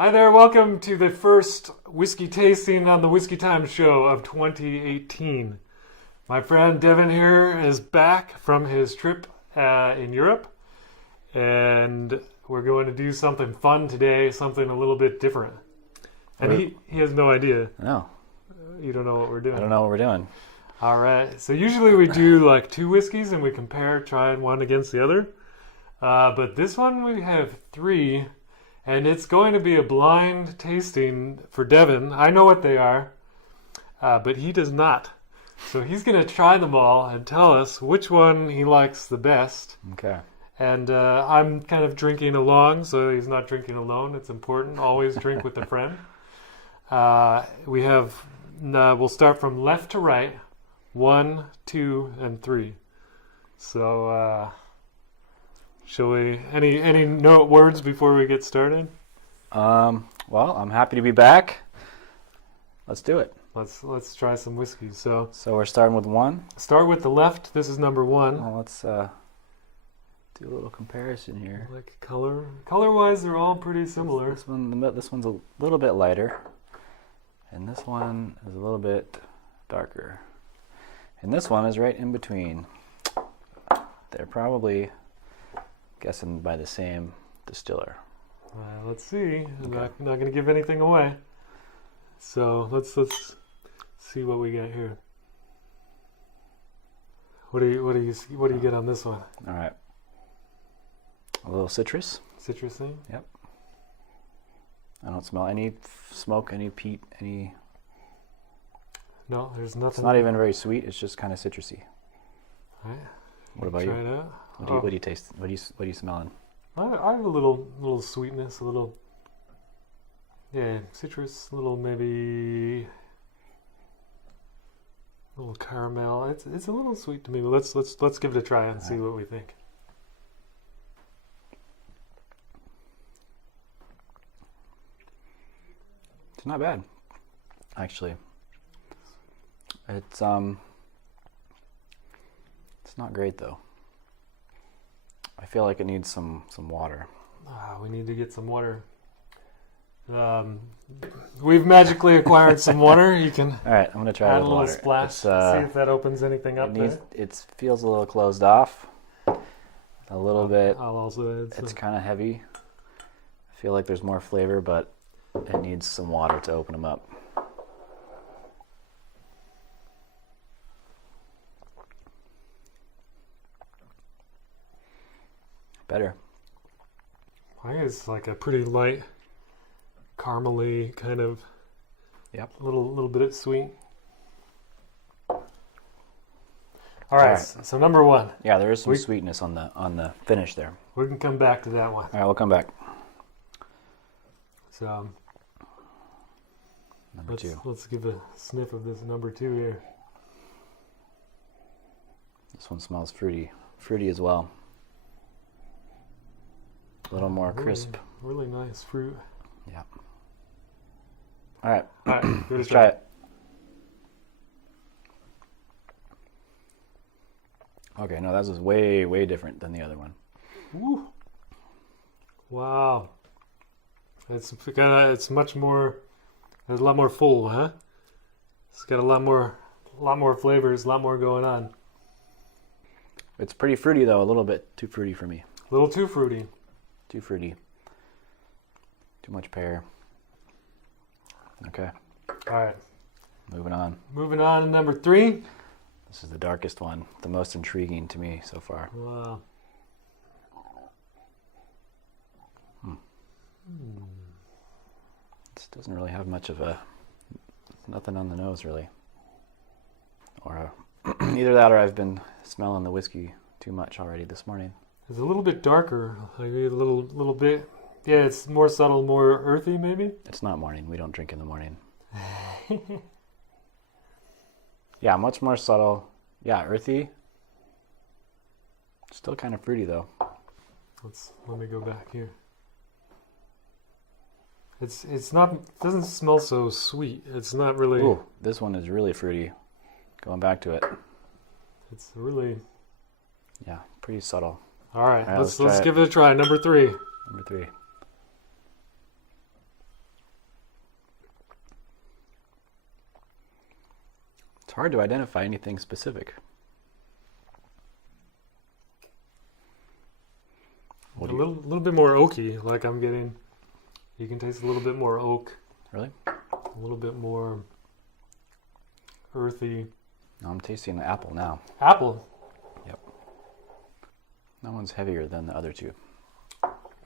Hi there, welcome to the first whiskey tasting on the Whiskey Time Show of 2018. My friend Devin here is back from his trip in Europe, and we're going to do something fun today, something a little bit different. And he has no idea. No. You don't know what we're doing. I don't know what we're doing. All right, so usually we do like two whiskeys and we compare, try one against the other. But this one we have three. And it's going to be a blind tasting for Devin. I know what they are, but he does not. So he's going to try them all and tell us which one he likes the best. Okay. And I'm kind of drinking along, so he's not drinking alone. It's important. Always drink with a friend. We'll start from left to right. 1, 2, and 3. So... shall we? Any note words before we get started? Well, I'm happy to be back. Let's do it. Let's try some whiskeys. So we're starting with 1. Start with the left. This is number 1. Well, let's do a little comparison here. Like color-wise, they're all pretty similar. This one's a little bit lighter, and this one is a little bit darker, and this one is right in between. They're probably guessing by the same distiller. Let's see. I'm Okay. not going to give anything away. So let's see what we get here. What do you get on this one? All right. A little citrus. Citrusy? Yep. I don't smell any smoke, any peat, any. No, there's nothing. It's not even very sweet. It's just kind of citrusy. All right. What about Try you? it out. What do you taste? What are you smelling? I have a little sweetness, a little, citrus, a little maybe, a little caramel. It's a little sweet to me, but let's give it a try and see what we think. It's not bad, actually. It's not great though. I feel like it needs some water. We need to get some water. We've magically acquired some water. You can All right, I'm gonna try add with a little water. splash. See if that opens anything up there. It feels a little closed off. A little bit. I'll also add some. It's kind of heavy. I feel like there's more flavor, but it needs some water to open them up. Better. I think it's like a pretty light, caramely kind of. Yep. Little bit sweet. All right. So number 1. Yeah, there is some sweetness on the finish there. We can come back to that one. All right, we'll come back. So Number 2. Let's give a sniff of this number 2 here. This one smells fruity as well. A little more crisp. Really nice fruit. Yeah. All right. Let's try it. Okay, no, that was way different than the other one. Woo. Wow. It's much more. It's a lot more full, huh? It's got a lot more flavors, a lot more going on. It's pretty fruity though, a little bit too fruity for me. A little too fruity. Too fruity. Too much pear. Okay. All right. Moving on. Moving on to number 3. This is the darkest one, the most intriguing to me so far. Wow. This doesn't really have much of nothing on the nose really. Or either that or I've been smelling the whiskey too much already this morning. It's a little bit darker, like a little bit. Yeah, it's more subtle, more earthy, maybe. It's not morning. We don't drink in the morning. Yeah, much more subtle. Yeah, earthy. Still kind of fruity though. Let me go back here. It's not. It doesn't smell so sweet. It's not really. Ooh, this one is really fruity. Going back to it. It's really. Yeah, pretty subtle. All right, All right, let's let's give it a try. Number 3. Number 3. hard to identify anything specific. A little bit more oaky, like I'm getting. You can taste a little bit more oak. Really? A little bit more earthy. No, I'm tasting the apple now. Apple. Yep. That one's heavier than the other two.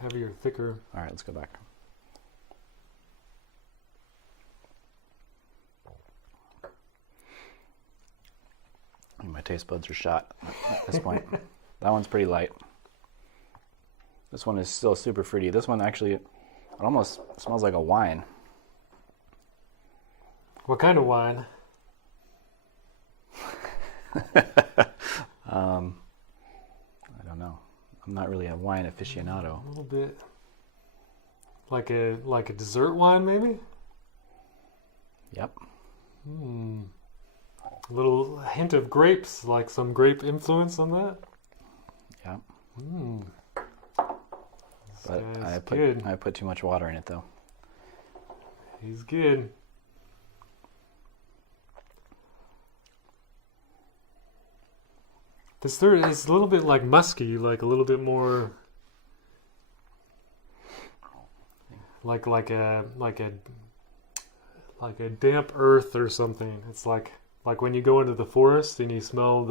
Heavier, thicker. All right, let's go back. My taste buds are shot at this point. That one's pretty light. This one is still super fruity. This one actually, it almost smells like a wine. What kind of wine? I don't know. I'm not really a wine aficionado. A little bit like a dessert wine, maybe. Yep. A little hint of grapes, like some grape influence on that. Yep. But I put too much water in it though. He's good. This third is a little bit like musky, like a little bit more like a damp earth or something. It's like when you go into the forest and you smell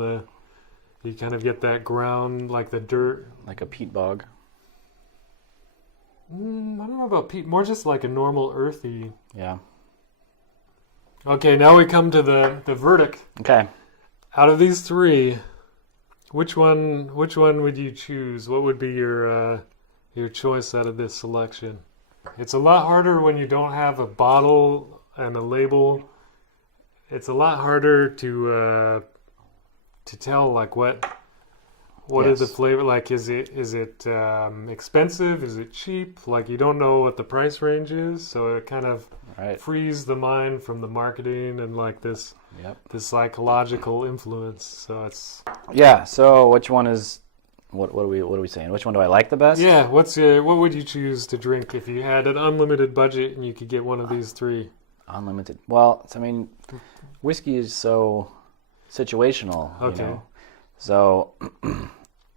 you kind of get that ground, like the dirt. Like a peat bog. I don't know about peat, more just like a normal earthy. Yeah. Okay, now we come to the verdict. Okay. Out of these three, which one would you choose? What would be your choice out of this selection? It's a lot harder when you don't have a bottle and a label. It's a lot harder to tell like what Yes. is the flavor like. Is it expensive? Is it cheap? Like you don't know what the price range is, so it kind of frees the mind from the marketing and like this psychological influence. So it's So which one is what are we saying? Which one do I like the best? Yeah. What would you choose to drink if you had an unlimited budget and you could get one of these three? Unlimited. Well, I mean, whiskey is so situational. Okay. You know? So,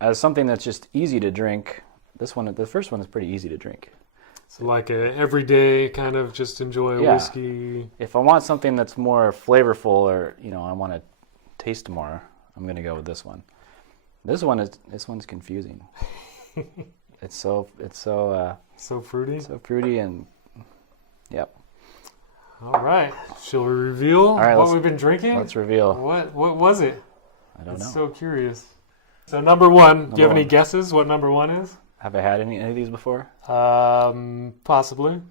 as something that's just easy to drink, the first one is pretty easy to drink. So like a everyday kind of just enjoy a whiskey. If I want something that's more flavorful, or I want to taste more, I'm gonna go with this one. This one's confusing. it's so fruity. So fruity and yep. All right. Shall we reveal what we've been drinking? Let's reveal. What was it? I don't know. So curious. So number one, do you have any guesses what number one is? Have I had any of these before? Possibly.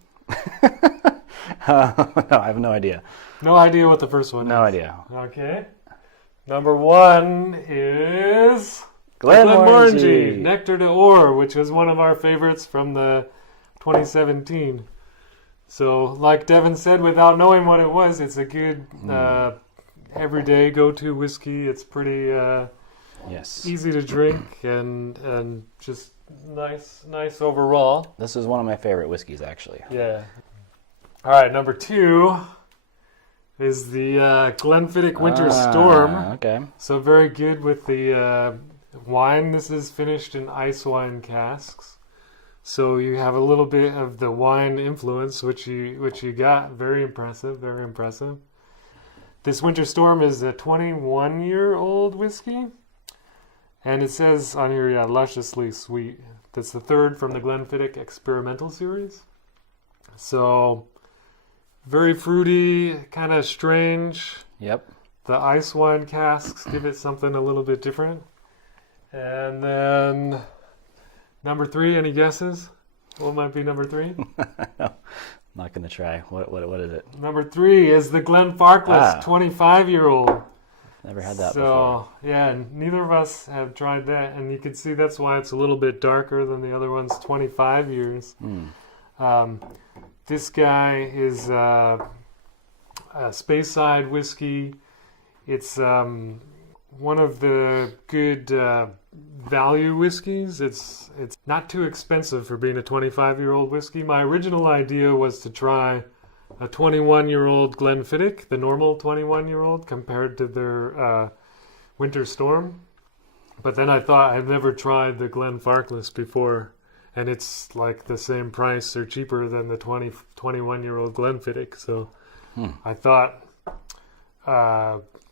No, I have no idea. No idea what the first one is. No idea. Okay. Number one is Glenmorangie Nectar D'Or, which was one of our favorites from the 2017. So, like Devin said, without knowing what it was, it's a good everyday go-to whiskey. It's pretty easy to drink and just nice overall. This is one of my favorite whiskeys, actually. Yeah. All right, number two is the Glenfiddich Winter Storm. Okay. So very good with the wine. This is finished in ice wine casks. So you have a little bit of the wine influence, which you got. Very impressive, very impressive. This Winter Storm is a 21-year-old whiskey. And it says on here, lusciously sweet. That's the third from the Glenfiddich Experimental Series. So, very fruity, kind of strange. Yep. The ice wine casks give it something a little bit different. And then, number three, any guesses? What might be number three? No, not going to try. What is it? Number three is the Glenfarclas 25-year-old. Never had that before. So, yeah, neither of us have tried that. And you can see that's why it's a little bit darker than the other one's 25 years. This guy is a Speyside whiskey. It's one of the good value whiskeys. It's not too expensive for being a 25-year-old whiskey. My original idea was to try a 21-year-old Glenfiddich, the normal 21-year-old, compared to their Winter Storm. But then I thought I've never tried the Glenfarclas before, and it's like the same price or cheaper than the 21-year-old Glenfiddich. So I thought,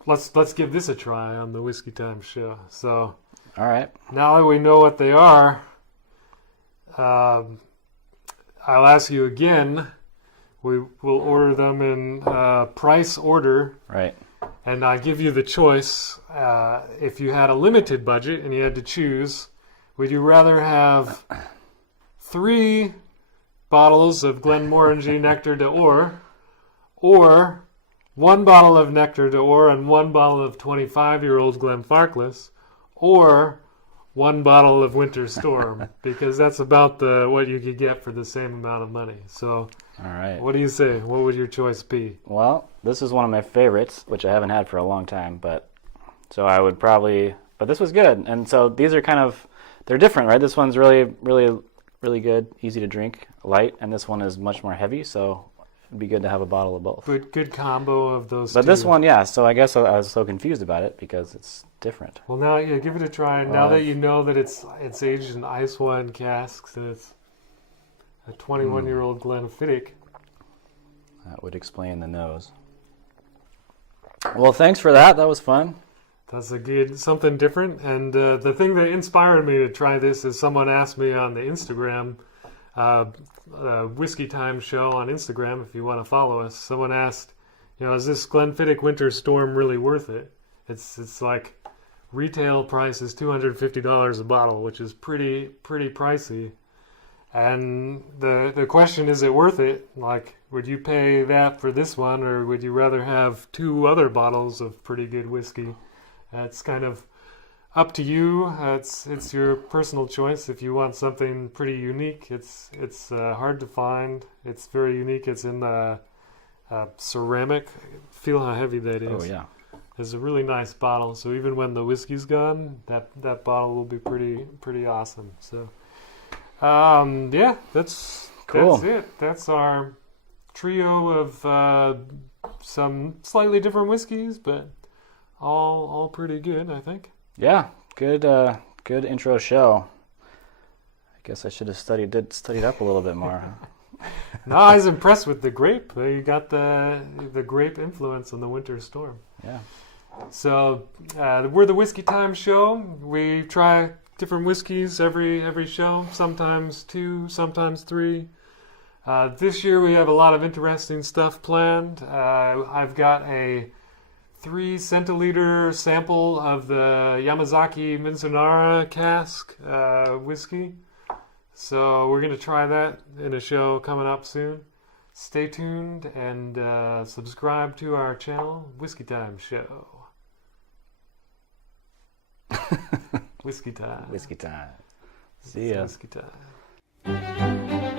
let's give this a try on the Whiskey Time Show. So All right. now that we know what they are, I'll ask you again. We will order them in price order. Right. And I give you the choice. If you had a limited budget and you had to choose, would you rather have 3 bottles of Glenmorangie Nectar D'Or, or 1 bottle of Nectar D'Or and 1 bottle of 25-year-old Glenfarclas, or 1 bottle of Winter Storm? Because that's about what you could get for the same amount of money. So, All right. what do you say? What would your choice be? Well, this is one of my favorites, which I haven't had for a long time, but this was good. And so these are they're different, right? This one's really, really, really good, easy to drink, light, and this one is much more heavy, so it'd be good to have a bottle of both. Good combo of those But two. this one, yeah, so I guess I was so confused about it because it's different. Well, now, yeah, give it a try. Now that you know that it's aged in ice wine casks and it's a 21-year-old Glenfiddich. That would explain the nose. Well, thanks for that. That was fun. That's something different. And the thing that inspired me to try this is someone asked me on the Instagram, Whiskey Time Show on Instagram, if you want to follow us. Someone asked, is this Glenfiddich Winter Storm really worth it? It's like retail price is $250 a bottle, which is pretty pricey. And the question, is it worth it? Like, would you pay that for this one, or would you rather have 2 other bottles of pretty good whiskey? It's kind of up to you. It's your personal choice. If you want something pretty unique, it's hard to find. It's very unique. It's in ceramic. Feel how heavy that is. Oh, yeah. It's a really nice bottle. So even when the whiskey's gone, that bottle will be pretty awesome. So. Yeah, that's cool. That's it. That's our trio of some slightly different whiskeys, but all pretty good, I think. Yeah, good intro show. I guess I should have studied up a little bit more. No, I was impressed with the grape. You got the grape influence on the Winter Storm. Yeah. So we're the Whiskey Time Show. We try different whiskeys every show, sometimes 2, sometimes 3. This year we have a lot of interesting stuff planned. I've got a 3 centiliter sample of the Yamazaki Mizunara cask whiskey. So we're going to try that in a show coming up soon. Stay tuned and subscribe to our channel, Whiskey Time Show. Whiskey time. Whiskey time. See ya. Whiskey time.